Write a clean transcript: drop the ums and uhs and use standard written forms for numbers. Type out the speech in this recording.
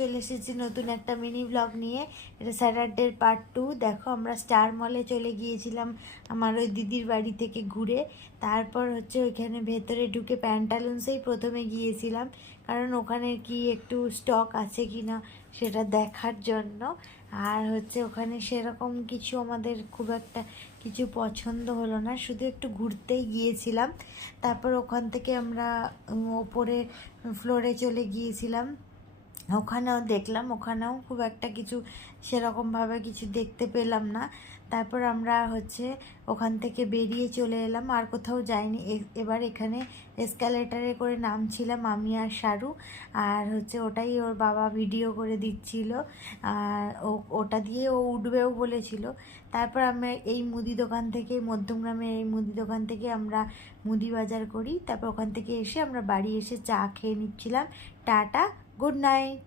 চলে এসেছি নতুন একটা মিনি ব্লগ নিয়ে। এটা স্যাটারডের পার্ট 2। দেখো আমরা স্টার মলে চলে গিয়েছিলাম আমার ওই দিদির বাড়ি থেকে ঘুরে। তারপর হচ্ছে ওইখানে ভেতরে ঢুকে প্যান্টালুন্সেই প্রথমে গিয়েছিলাম, কারণ ওখানে কি একটু স্টক আছে কি না সেটা দেখার জন্য। আর হচ্ছে ওখানে সেরকম কিছু আমাদের খুব একটা কিছু পছন্দ হলো না, শুধু একটু ঘুরতেই গিয়েছিলাম। তারপর ওখান থেকে আমরা ওপরে ফ্লোরে চলে গিয়েছিলাম, ওখানেও দেখলাম, ওখানেও খুব একটা কিছু সেরকমভাবে কিছু দেখতে পেলাম না। তারপর আমরা হচ্ছে ওখান থেকে বেরিয়ে চলে এলাম, আর কোথাও যাইনি। এবার এখানে এসকালেটারে করে নামছিলাম আমি আর শারু, আর হচ্ছে ওটাই ওর বাবা ভিডিও করে দিচ্ছিল, আর ওটা দিয়ে ও উঠবেও বলেছিল। তারপর আমরা এই মুদি দোকান থেকে, মধ্যমগ্রামের এই মুদি দোকান থেকে আমরা মুদি বাজার করি। তারপর ওখান থেকে এসে আমরা বাড়ি এসে চা খেয়ে নিচ্ছিলাম। Tata, good night.